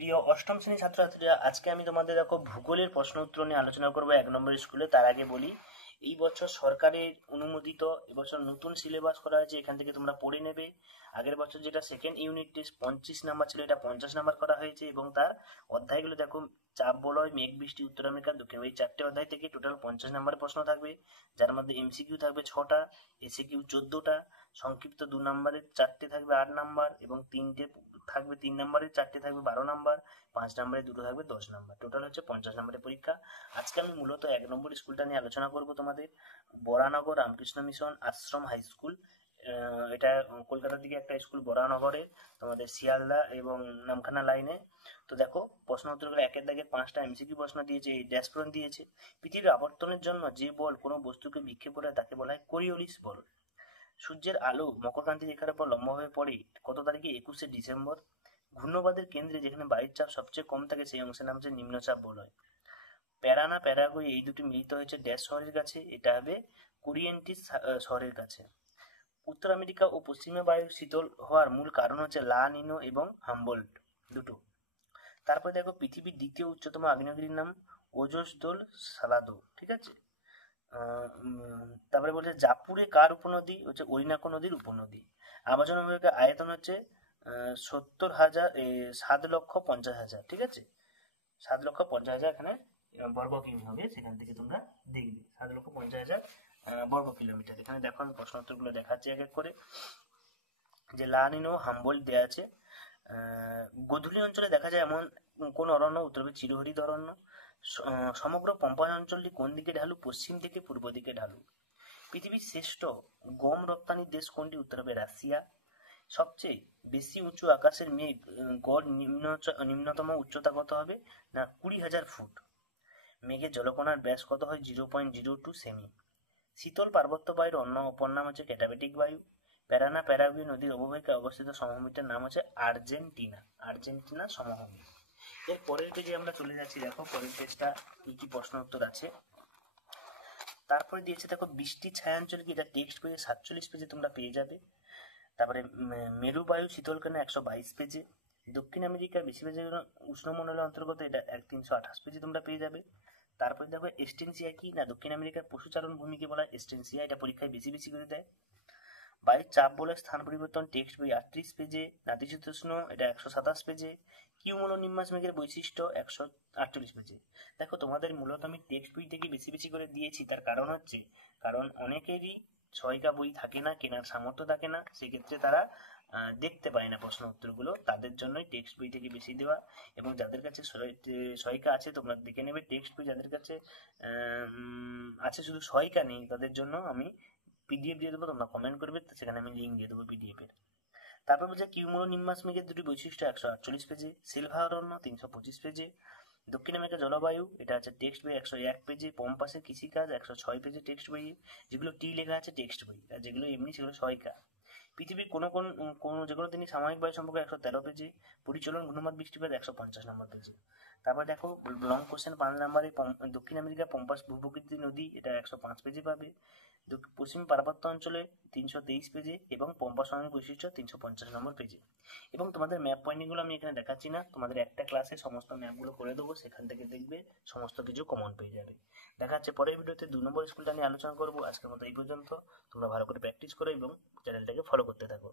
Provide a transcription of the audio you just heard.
প্রিয় অষ্টম শ্রেণীর ছাত্রছাত্রীরা, আজকে আমি তোমাদের দেখো ভূগোলের প্রশ্ন উত্তর নিয়ে আলোচনা করবো 1 নম্বর স্কুলে। তার আগে বলি, এই বছর সরকারের অনুমোদিত এবছর নতুন সিলেবাস করা হয়েছে, এখান থেকে তোমরা পড়ে নেবে। আগের বছর যেটা সেকেন্ড ইউনিট টেস্ট 25 নাম্বার ছিল, এটা 50 নাম্বার করা হয়েছে এবং তার অধ্যায়গুলো দেখো, চাপ বলয়, মেঘ বৃষ্টি, উত্তর আমেরিকা, দক্ষিণ, এই 4টে অধ্যায় থেকে টোটাল 50 নাম্বারের প্রশ্ন থাকবে, যার মধ্যে এমসিকিউ থাকবে 6টা, এসিকিউ 14টা, সংক্ষিপ্ত 2 নাম্বারের 4টে থাকবে 8 নাম্বার এবং 3টে থাকবে 3 নাম্বারের 4টে থাকবে 12 নাম্বার, 5 নাম্বারে 2টো থাকবে 10 নাম্বার। টোটাল হচ্ছে 50 নাম্বারের পরীক্ষা। আজকে আমি মূলত 1 নম্বর স্কুলটা নিয়ে আলোচনা করব তোমাদের, বরানগর রামকৃষ্ণ মিশন আশ্রম হাই স্কুল। এটা কলকাতার দিকে একটা স্কুল, বরানগরে, তোমাদের শিয়ালদা এবং নামখানা লাইনে। তো দেখো, প্রশ্ন উত্তরগুলো একের দাগে 5টা এমসিকিউ প্রশ্ন দিয়েছে, এই ড্যাশপূরণ দিয়েছে। পৃথিবীর আবর্তনের জন্য যে বল কোনো বস্তুকে বিক্ষেপ করে তাকে বলা হয় কোরিওলিস বল। সূর্যের আলো মকরক্রান্তি রেখার উপর লম্বভাবে পড়ে কত তারিখে? 21শে ডিসেম্বর। ঘূর্ণবাদের কেন্দ্রে যেখানে বায়ুর চাপ সবচেয়ে কম থাকে সেই অংশের নাম হচ্ছে নিম্নচাপ বলয়। প্যারানা প্যারাগুয়ে এই দুটি মিলিত হয়েছে ড্যাশ শহরের কাছে, এটা হবে কোরিয়েন্টিস শহরের কাছে। উত্তর আমেরিকা ও পশ্চিমে বায়ু শীতল হওয়ার মূল কারণ হচ্ছে লা নিনো এবং হাম্বোল্ট দুটো। তারপরে দেখো, পৃথিবীর দ্বিতীয় উচ্চতম আগ্নেয়গিরির নাম ওজোস দোল সালাদো, ঠিক আছে। তারপরে বলছে জাপুরে কার উপনদী? হচ্ছে ওরিনাকো নদীর উপনদী। আমাজন অববাহিকার আয়তন হচ্ছে 7,50,000, ঠিক আছে। 7,50,000 এখানে বর্গ কিমি হবে, সেখান থেকে তোমরা দেখবে 7,50,000 বর্গ কিলোমিটার। এখানে দেখো, আমি প্রশ্ন উত্তরগুলো দেখাচ্ছি এক এক করে। যে লা নিনো হাম্বোল্ট দেওয়া আছে। গোধূলি অঞ্চলে দেখা যায় এমন কোন অরণ্য? উত্তর হবে চিরহরিত অরণ্য। সমগ্র পম্পাস অঞ্চলটি কোন দিকে ঢালু? পশ্চিম থেকে পূর্ব দিকে ঢালু। পৃথিবীর শ্রেষ্ঠ গম রপ্তানির দেশ কোনটি? উত্তর হবে রাশিয়া। সবচেয়ে বেশি উঁচু আকাশের মেঘ গড় নিম্নতম উচ্চতা কত হবে? না, 20,000 ফুট। মেঘের জলকণার ব্যাস কত হয়? 0.02 সেমি। শীতল পার্বত্য বায়ুর অন্য অপর নাম হচ্ছে ক্যাটাবেটিক বায়ু। প্যারানা প্যারাগুয়ে নদীর অববাহিকায় অবস্থিত সমভূমিটার নাম হচ্ছে আর্জেন্টিনা সমভূমি। এর পরের পেজে আমরা চলে যাচ্ছি। দেখো, পরের পেজটা কি কি প্রশ্ন উত্তর আছে। তারপরে দিয়েছে দেখো, বৃষ্টির ছায়াঞ্চল কি? এটা টেক্সট বইয়ে 47 পেজে তোমরা পেয়ে যাবে। তারপরে মেরু বায়ু শীতলকানে 122 পেজে। দক্ষিণ আমেরিকার বেশিরভাগ উষ্ণমণ্ডলের অন্তর্গত, এটা 328 পেজে তোমরা পেয়ে যাবে। তারপরে দেখো, এস্টেনসিয়া কি? না, দক্ষিণ আমেরিকার পশুচারণ ভূমিকে বলা হয় এস্টেনসিয়া, এটা পরীক্ষায় বেশি বেশি করে দেয়। বায়ুর চাপ বলে স্থান পরিবর্তন টেক্সট বই 38 পেজে। নাতিশীতোষ্ণ, এটা 127 পেজে। কিউমুলো নিম্বাস মেঘের বৈশিষ্ট্য 148 পেজে। দেখো, তোমাদের মূলত আমি টেক্সট বই থেকে বেশি বেশি করে দিয়েছি, তার কারণ হচ্ছে, কারণ অনেকেরই সহায়িকা বই থাকে না, কেনার সামর্থ্য থাকে না, সেক্ষেত্রে তারা দেখতে পায় না প্রশ্ন উত্তরগুলো, তাদের জন্যই টেক্সট বই থেকে বেশি দেওয়া। এবং যাদের কাছে সহায়িকা আছে তোমরা দেখে নেবে। টেক্সট বই যাদের কাছে আছে শুধু সহায়িকা নেই, তাদের জন্য আমি পিডিএফ দিয়ে দেবো, তোমরা কমেন্ট করবে, সেখানে আমি লিঙ্ক দিয়ে দেবো পিডিএফ এর। তারপর বলছে কিউমুলো নিম্বাস মেঘের দুটি বৈশিষ্ট্য 148 পেজে। সিলভা অরণ্য 325 পেজে। দক্ষিণ আমেরিকা জলবায়ু, এটা আছে টেক্সট বই 101 পেজে। পম্পাসের কৃষিকাজ 106 পেজে টেক্সট বইয়ে, যেগুলো টি লেখা আছে টেক্সট বই, আর যেগুলো এমনি সেগুলো সহায়িকা। পৃথিবীর কোন যে কোনো দিনই সাময়িক বায়ু সম্পর্কে 113 পেজে। পরিচলন ঘূর্ণবাদ বৃষ্টিপাত 150 নম্বর পেজে। তারপর দেখো, লং কোশ্চেন 5 নম্বরে, দক্ষিণ আমেরিকা পম্পাস ভূপ্রকৃতি নদী, এটা 105 পেজে পাবে। পশ্চিম পার্বত্য অঞ্চলে 323 পেজে এবং পম্পাস সময়ের বৈশিষ্ট্য 350 নম্বর পেজে। এবং তোমাদের ম্যাপ পয়েন্টিংগুলো আমি এখানে দেখাচ্ছি না, তোমাদের একটা ক্লাসে সমস্ত ম্যাপগুলো করে দেবো, সেখান থেকে দেখবে সমস্ত কিছু কমন পেয়ে যাবে। দেখা যাচ্ছে পরের ভিডিওতে 2 নম্বর স্কুলটা নিয়ে আলোচনা করবো। আজকের মতো এই পর্যন্ত। তোমরা ভালো করে প্র্যাকটিস করো এবং চ্যানেলটাকে ফলো করতে থাকো।